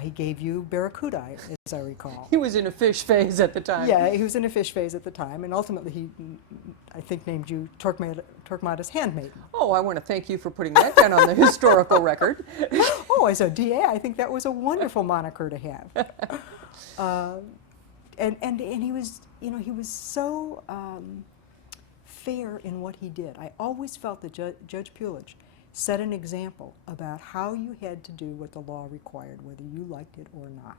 He gave you barracuda, as I recall. He was in a fish phase at the time. Yeah, he was in a fish phase at the time, and ultimately he, I think, named you Torquemada's handmaiden. Oh, I want to thank you for putting that down on the historical record. Oh, as a DA, I think that was a wonderful moniker to have. And he was, you know, he was so fair in what he did. I always felt that Judge Pulich set an example about how you had to do what the law required, whether you liked it or not.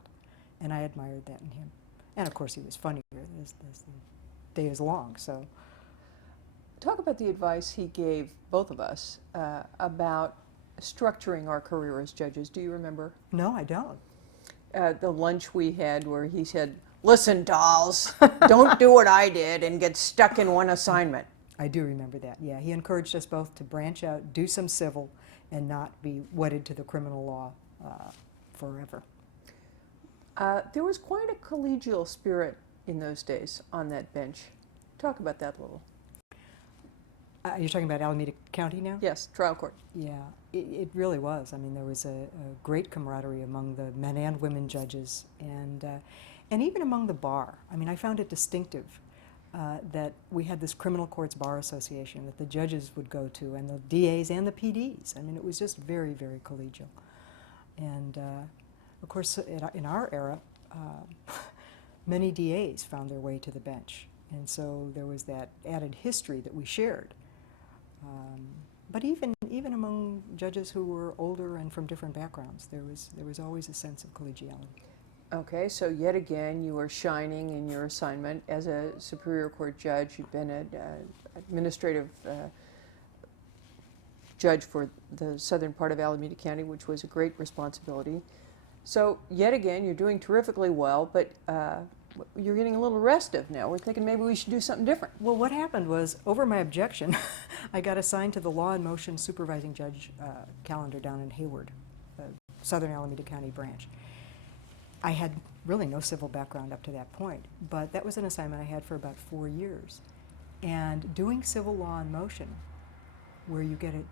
And I admired that in him. And of course, he was funnier as the day is long. So, Talk about the advice he gave both of us about structuring our career as judges. Do you remember? no, I don't. The lunch we had where he said, "Listen, dolls, don't do what I did and get stuck in one assignment." I do remember that. Yeah, he encouraged us both to branch out, do some civil, and not be wedded to the criminal law forever. There was quite a collegial spirit in those days on that bench. Talk about that a little. You're talking about Alameda County now? Yes, trial court. Yeah, it really was. I mean, there was a great camaraderie among the men and women judges, and even among the bar. I mean, I found it distinctive that we had this criminal courts bar association that the judges would go to, and the DAs and the PDs. I mean, it was just very, very collegial. And of course, in our era, many DAs found their way to the bench, and so there was that added history that we shared. But even among judges who were older and from different backgrounds, there was always a sense of collegiality. Okay, so yet again, you were shining in your assignment as a Superior Court judge. You'd been an administrative judge for the southern part of Alameda County, which was a great responsibility. So yet again, you're doing terrifically well, but you're getting a little restive now. We're thinking maybe we should do something different. Well, what happened was, over my objection, I got assigned to the Law and Motion Supervising Judge calendar down in Hayward, the Southern Alameda County branch. I had really no civil background up to that point, but that was an assignment I had for about 4 years. And doing civil law and motion, where you get a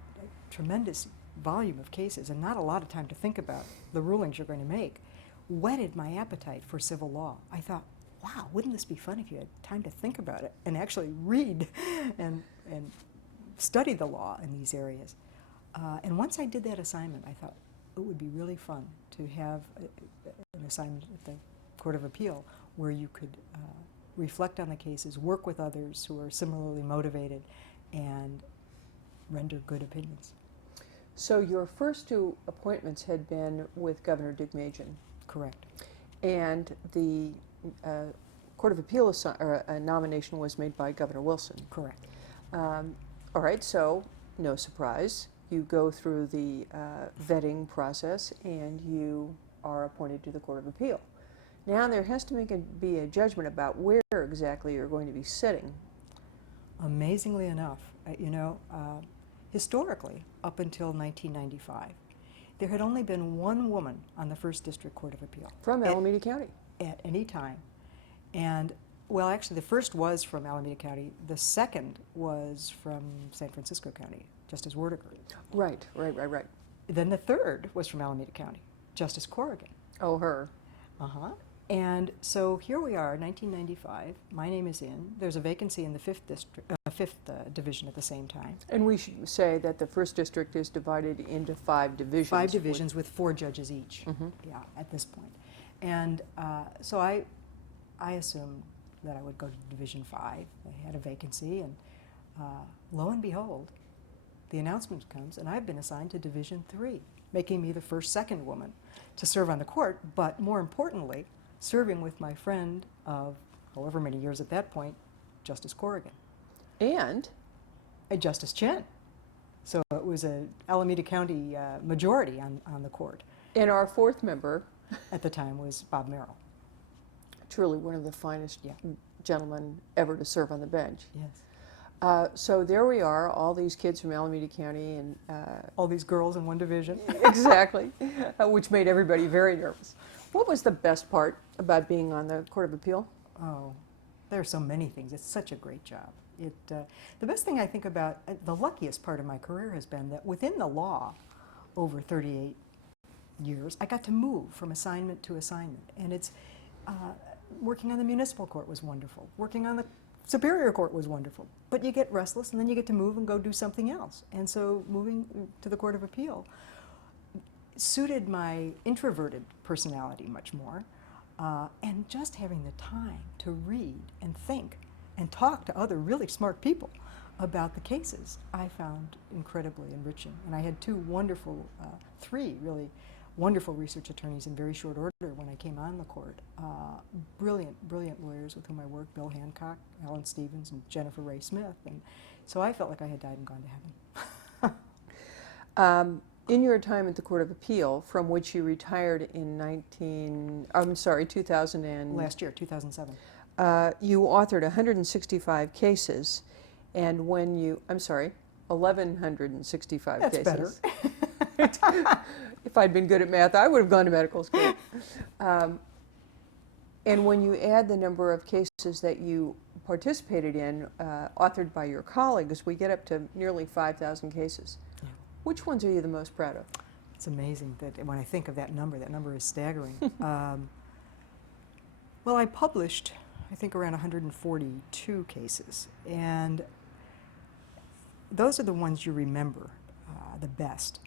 tremendous volume of cases and not a lot of time to think about the rulings you're going to make, whetted my appetite for civil law. I thought, wow, wouldn't this be fun if you had time to think about it and actually read and study the law in these areas. And once I did that assignment, I thought it would be really fun to have an assignment at the Court of Appeal where you could reflect on the cases, work with others who are similarly motivated, and render good opinions. So your first two appointments had been with Governor Digmajan. Correct. And the Court of Appeal nomination was made by Governor Wilson. Correct. All right, so no surprise. You go through the vetting process and you are appointed to the Court of Appeal. Now there has to be a judgment about where exactly you're going to be sitting. Amazingly enough, historically, up until 1995, there had only been one woman on the First District Court of Appeal. From Alameda County? At any time. And, well, actually, the first was from Alameda County. The second was from San Francisco County, Justice Werdiger. Right. Then the third was from Alameda County, Justice Corrigan. Oh, her. Uh-huh. And so here we are, 1995. My name is in. There's a vacancy in the fifth division at the same time. And we should say that the First District is divided into 5 divisions. 5 divisions with 4 judges each. Mm-hmm. Yeah, at this point. And so I assumed that I would go to Division 5. I had a vacancy, and lo and behold, the announcement comes, and I've been assigned to Division 3, making me the second woman to serve on the court, but more importantly, serving with my friend of however many years at that point, Justice Corrigan. And? Justice Chen. So it was an Alameda County majority on the court. And our 4th member at the time was Bob Merrill. Truly one of the finest gentlemen ever to serve on the bench. Yes. So there we are, all these kids from Alameda County and all these girls in one division. Exactly, which made everybody very nervous. What was the best part about being on the Court of Appeal? Oh, there are so many things. It's such a great job. The best thing I think about, the luckiest part of my career has been that within the law, over 38 years, I got to move from assignment to assignment. And it's, working on the municipal court was wonderful. Working on the Superior Court was wonderful. But you get restless and then you get to move and go do something else. And so moving to the Court of Appeal suited my introverted personality much more. And just having the time to read and think and talk to other really smart people about the cases, I found incredibly enriching. And I had three really wonderful research attorneys in very short order when I came on the court. Brilliant lawyers with whom I worked, Bill Hancock, Alan Stevens, and Jennifer Ray Smith. And so I felt like I had died and gone to heaven. In your time at the Court of Appeal, from which you retired in 2000 and... Last year, 2007. You authored 165 cases, and when you... 1,165 That's cases. That's better. If I'd been good at math, I would have gone to medical school. And when you add the number of cases that you participated in, authored by your colleagues, we get up to nearly 5,000 cases. Yeah. Which ones are you the most proud of? It's amazing that when I think of that number is staggering. Well, I published, I think, around 142 cases, and those are the ones you remember the best.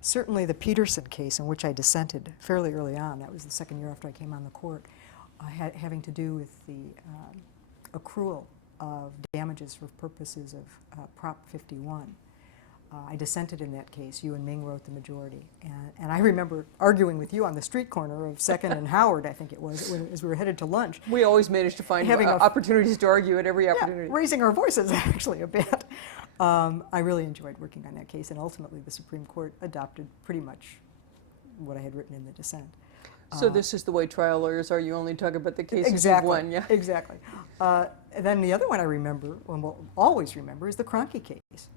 Certainly the Peterson case, in which I dissented fairly early on, that was the second year after I came on the court, having to do with the accrual of damages for purposes of Prop 51. I dissented in that case. You and Ming wrote the majority. And I remember arguing with you on the street corner of 2nd and Howard, I think it was, as we were headed to lunch. We always managed to find opportunities to argue at every opportunity. Raising our voices, actually, a bit. I really enjoyed working on that case, and ultimately the Supreme Court adopted pretty much what I had written in the dissent. So this is the way trial lawyers are. You only talk about the cases exactly, you've won, yeah? Exactly. And then the other one I remember, and will always remember, is the Kroenke case,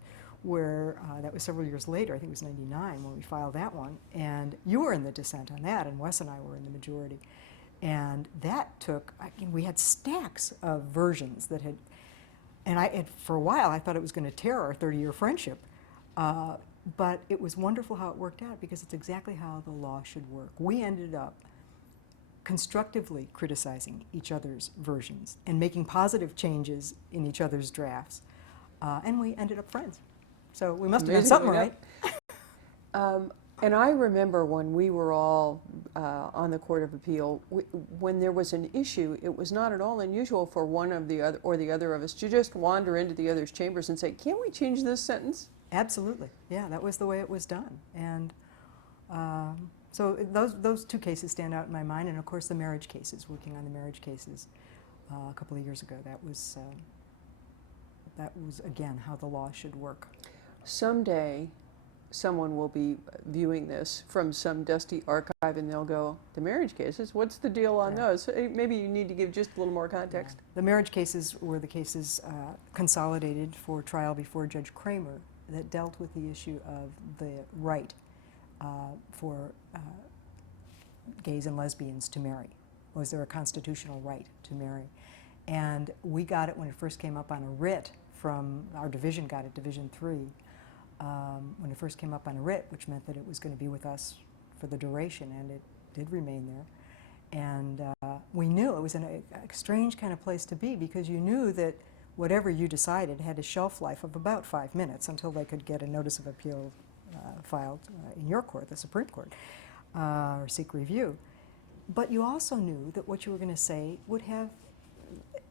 where that was several years later. I think it was '99 when we filed that one. And you were in the dissent on that, and Wes and I were in the majority. And that took, we had stacks of versions that had, and for a while I thought it was going to tear our 30-year friendship. But it was wonderful how it worked out, because it's exactly how the law should work. We ended up constructively criticizing each other's versions and making positive changes in each other's drafts. And we ended up friends. So we must have done something right. And I remember when we were all on the Court of Appeal, when there was an issue, it was not at all unusual for one of the other or the other of us to just wander into the other's chambers and say, "Can't we change this sentence?" Absolutely. Yeah, that was the way it was done. And so those two cases stand out in my mind. And of course the marriage cases, working on the marriage cases a couple of years ago, that was again how the law should work. Someday someone will be viewing this from some dusty archive and they'll go, "The marriage cases, what's the deal on those?" Maybe you need to give just a little more context. Yeah. The marriage cases were the cases consolidated for trial before Judge Kramer that dealt with the issue of the right for gays and lesbians to marry. Was there a constitutional right to marry? And we got it when it first came up on a writ from, our division got it, Division 3, when it first came up on a writ, which meant that it was going to be with us for the duration, and it did remain there. And we knew it was a strange kind of place to be, because you knew that whatever you decided had a shelf life of about 5 minutes until they could get a notice of appeal filed in your court, the Supreme Court, or seek review. But you also knew that what you were going to say would have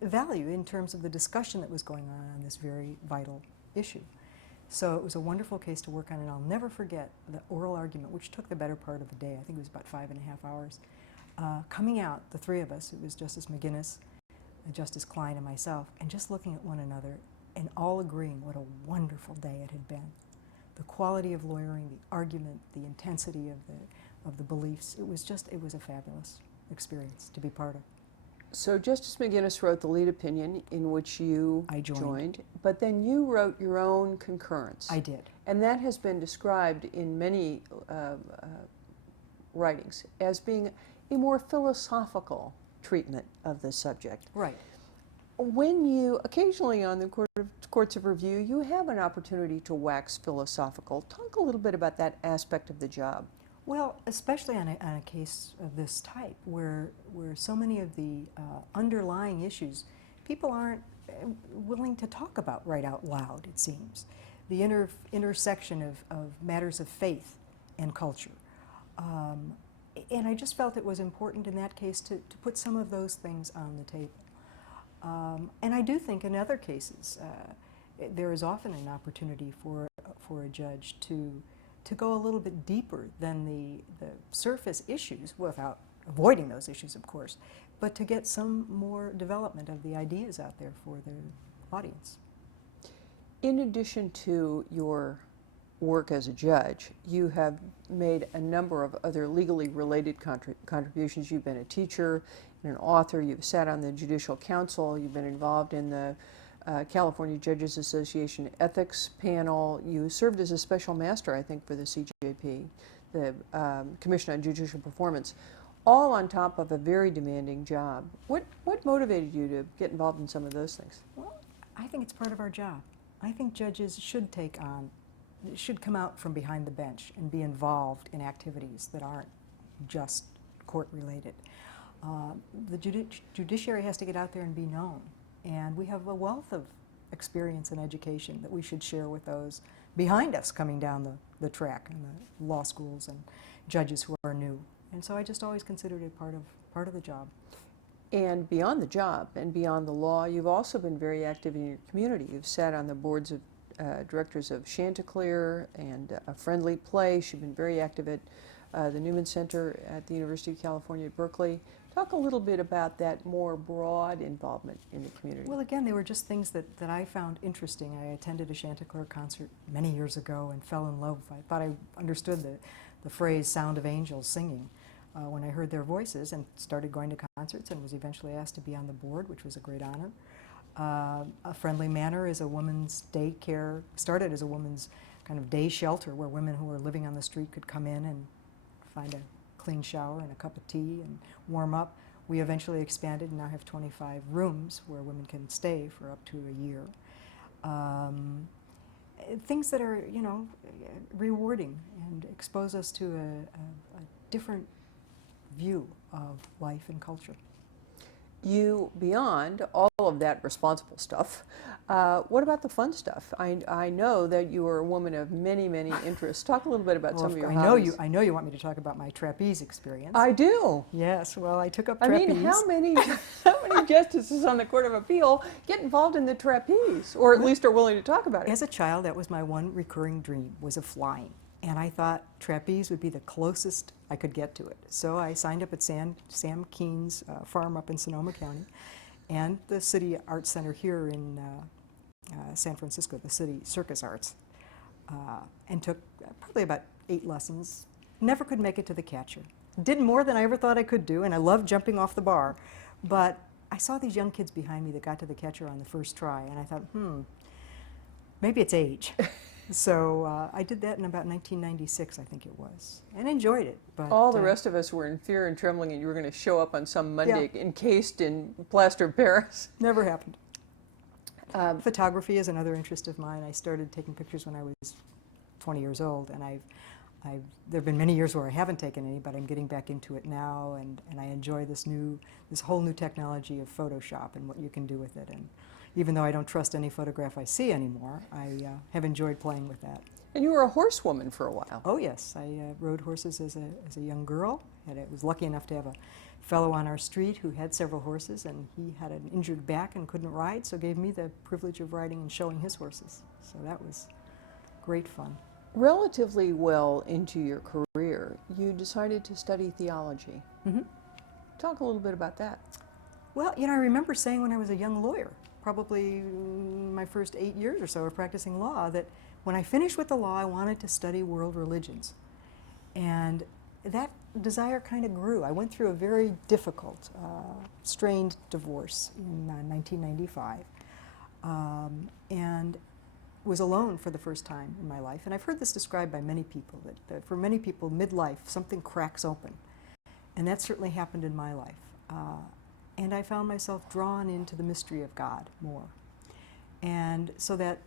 value in terms of the discussion that was going on this very vital issue. So it was a wonderful case to work on, and I'll never forget the oral argument, which took the better part of a day. I think it was about 5.5 hours. Coming out, the three of us, it was Justice McGinnis, Justice Klein, and myself, and just looking at one another and all agreeing what a wonderful day it had been. The quality of lawyering, the argument, the intensity of the beliefs, it was a fabulous experience to be part of. So Justice McGinnis wrote the lead opinion in which you joined, but then you wrote your own concurrence. I did. And that has been described in many writings as being a more philosophical treatment of the subject. Right. When you, occasionally on the Courts of Review, you have an opportunity to wax philosophical. Talk a little bit about that aspect of the job. Well, especially on a case of this type, where so many of the underlying issues, people aren't willing to talk about right out loud, it seems. The intersection of matters of faith and culture. And I just felt it was important in that case to put some of those things on the table. And I do think in other cases, there is often an opportunity for a judge to go a little bit deeper than the surface issues, without avoiding those issues, of course, but to get some more development of the ideas out there for the audience. In addition to your work as a judge, you have made a number of other legally related contributions. You've been a teacher and an author, you've sat on the Judicial Council, you've been involved in the California Judges Association ethics panel. You served as a special master, I think, for the CJP, the Commission on Judicial Performance, all on top of a very demanding job. What motivated you to get involved in some of those things? Well, I think it's part of our job. I think judges should come out from behind the bench and be involved in activities that aren't just court-related. The judiciary has to get out there and be known. And we have a wealth of experience and education that we should share with those behind us coming down the track, and the law schools and judges who are new. And so I just always considered it part of the job. And beyond the job and beyond the law, you've also been very active in your community. You've sat on the boards of directors of Chanticleer and A Friendly Place. You've been very active at the Newman Center at the University of California at Berkeley. Talk a little bit about that more broad involvement in the community. Well, again, they were just things that I found interesting. I attended a Chanticleer concert many years ago and fell in love. I thought I understood the phrase "sound of angels singing" when I heard their voices, and started going to concerts and was eventually asked to be on the board, which was a great honor. A Friendly Manor is a women's daycare, started as a women's kind of day shelter where women who were living on the street could come in and find a clean shower and a cup of tea and warm up. We eventually expanded and now have 25 rooms where women can stay for up to a year. Things that are, rewarding and expose us to a different view of life and culture. You, beyond all of that responsible stuff, what about the fun stuff? I know that you are a woman of many, many interests. Talk a little bit about some of your hobbies. I know you want me to talk about my trapeze experience. I do. Yes, well, I took up trapeze. I mean, how many justices on the Court of Appeal get involved in the trapeze, or at least are willing to talk about it? As a child, that was my one recurring dream, was of flying. And I thought trapeze would be the closest I could get to it. So I signed up at Sam Keene's farm up in Sonoma County, and the City Arts Center here in San Francisco, the City Circus Arts, and took probably about 8 lessons. Never could make it to the catcher. Did more than I ever thought I could do, and I loved jumping off the bar. But I saw these young kids behind me that got to the catcher on the first try, and I thought, maybe it's age. So I did that in about 1996, I think it was, and enjoyed it. But all the rest of us were in fear and trembling, and you were going to show up on some Monday encased in plaster of Paris. Never happened. Photography is another interest of mine. I started taking pictures when I was 20 years old, and there have been many years where I haven't taken any, but I'm getting back into it now, and I enjoy this whole new technology of Photoshop and what you can do with it. And even though I don't trust any photograph I see anymore, I have enjoyed playing with that. And you were a horsewoman for a while. Oh yes, I rode horses as a young girl. I was lucky enough to have a fellow on our street who had several horses, and he had an injured back and couldn't ride, so gave me the privilege of riding and showing his horses. So that was great fun. Relatively well into your career, you decided to study theology. Mm-hmm. Talk a little bit about that. Well, I remember saying when I was a young lawyer, probably my first 8 years or so of practicing law, that when I finished with the law, I wanted to study world religions. And that desire kind of grew. I went through a very difficult, strained divorce in 1995, and was alone for the first time in my life. And I've heard this described by many people, that for many people, midlife, something cracks open. And that certainly happened in my life. And I found myself drawn into the mystery of God more. And so that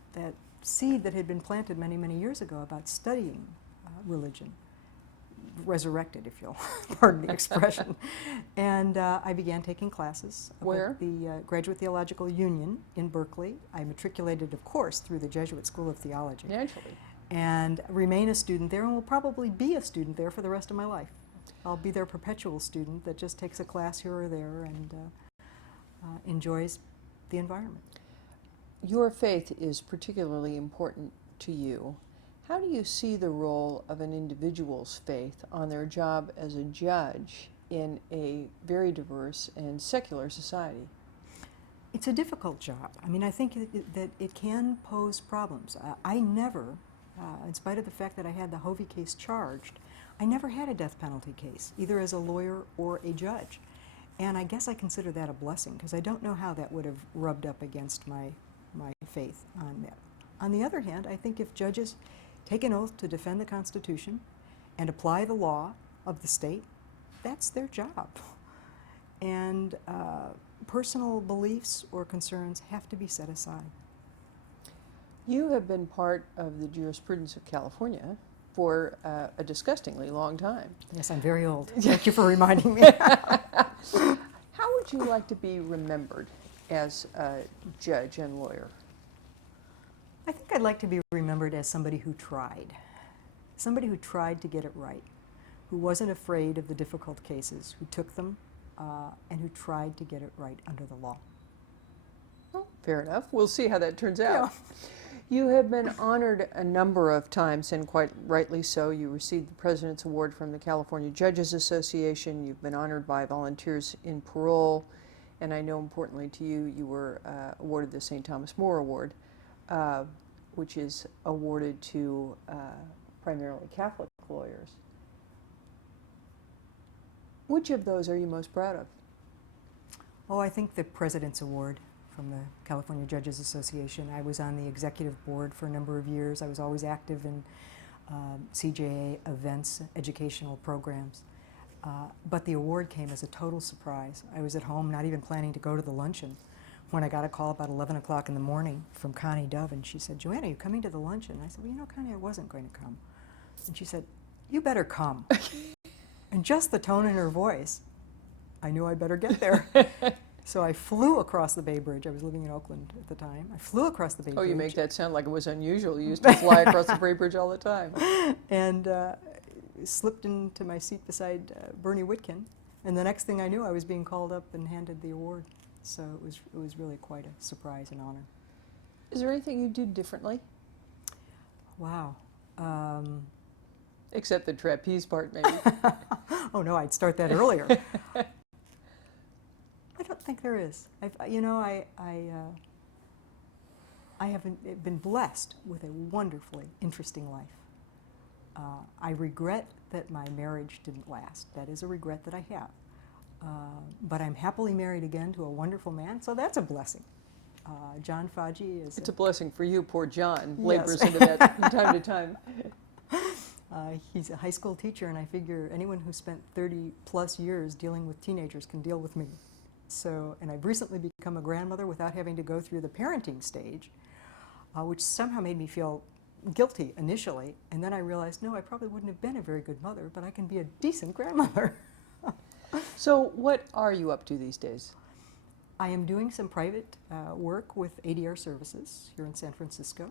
seed that had been planted many, many years ago about studying religion resurrected, if you'll pardon the expression. And I began taking classes up Where? at the Graduate Theological Union in Berkeley. I matriculated, of course, through the Jesuit School of Theology. Naturally. And remain a student there and will probably be a student there for the rest of my life. I'll be their perpetual student that just takes a class here or there and enjoys the environment. Your faith is particularly important to you. How do you see the role of an individual's faith on their job as a judge in a very diverse and secular society? It's a difficult job. I mean, I think that it can pose problems. I never, in spite of the fact that I had the Hovey case charged, I never had a death penalty case, either as a lawyer or a judge. And I guess I consider that a blessing, because I don't know how that would have rubbed up against my faith on that. On the other hand, I think if judges take an oath to defend the Constitution and apply the law of the state, that's their job. And personal beliefs or concerns have to be set aside. You have been part of the jurisprudence of California for a disgustingly long time. Yes, I'm very old. Thank you for reminding me. How would you like to be remembered as a judge and lawyer? I think I'd like to be remembered as somebody who tried to get it right, who wasn't afraid of the difficult cases, who took them, and who tried to get it right under the law. Well, fair enough. We'll see how that turns out. Yeah. You have been honored a number of times, and quite rightly so. You received the President's Award from the California Judges Association. You've been honored by Volunteers in Parole, and I know importantly to you, you were awarded the St. Thomas More Award, which is awarded to primarily Catholic lawyers. Which of those are you most proud of? Oh, I think the President's Award from the California Judges Association. I was on the executive board for a number of years. I was always active in CJA events, educational programs. But the award came as a total surprise. I was at home not even planning to go to the luncheon when I got a call about 11 o'clock in the morning from Connie Dove, and she said, "Joanne, are you coming to the luncheon?" I said, "Well, you know, Connie, I wasn't going to come." And she said, "You better come." And just the tone in her voice, I knew I better get there. So I flew across the Bay Bridge. I was living in Oakland at the time. I flew across the Bay Bridge. Oh, you make that sound like it was unusual. You used to fly across the Bay Bridge all the time. And slipped into my seat beside Bernie Whitkin. And the next thing I knew, I was being called up and handed the award. So it was really quite a surprise and honor. Is there anything you do differently? Wow. Except the trapeze part, maybe. Oh no, I'd start that earlier. I don't think there is. I have been blessed with a wonderfully interesting life. I regret that my marriage didn't last. That is a regret that I have. But I'm happily married again to a wonderful man, so that's a blessing. John Faggi is... It's a blessing for you, poor John. Yes. Labors into that from time to time. He's a high school teacher, and I figure anyone who spent 30 plus years dealing with teenagers can deal with me. So, and I've recently become a grandmother without having to go through the parenting stage, which somehow made me feel guilty initially, and then I realized, no, I probably wouldn't have been a very good mother, but I can be a decent grandmother. So what are you up to these days? I am doing some private work with ADR Services here in San Francisco,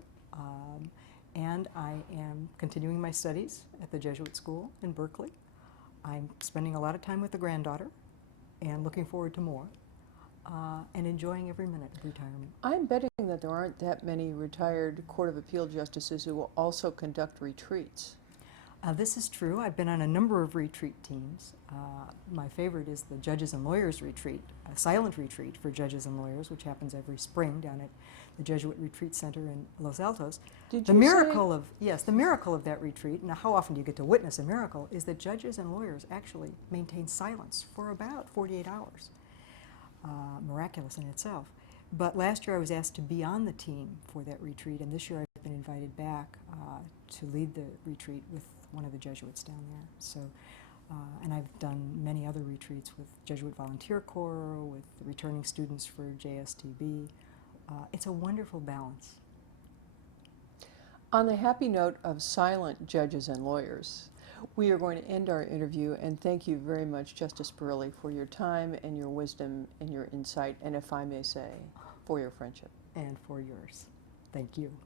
and I am continuing my studies at the Jesuit School in Berkeley. I'm spending a lot of time with the granddaughter and looking forward to more, and enjoying every minute of retirement. I'm betting that there aren't that many retired Court of Appeal justices who will also conduct retreats. This is true. I've been on a number of retreat teams. My favorite is the Judges and Lawyers Retreat, a silent retreat for judges and lawyers, which happens every spring down at the Jesuit Retreat Center in Los Altos. The miracle of that retreat, now how often do you get to witness a miracle, is that judges and lawyers actually maintain silence for about 48 hours. Miraculous in itself. But last year I was asked to be on the team for that retreat, and this year I've been invited back to lead the retreat with one of the Jesuits down there. So, and I've done many other retreats with Jesuit Volunteer Corps, with returning students for JSTB. It's a wonderful balance. On the happy note of silent judges and lawyers, We are going to end our interview, and thank you very much, Justice Parrilli, for your time and your wisdom and your insight, and if I may say, for your friendship. And for yours. Thank you.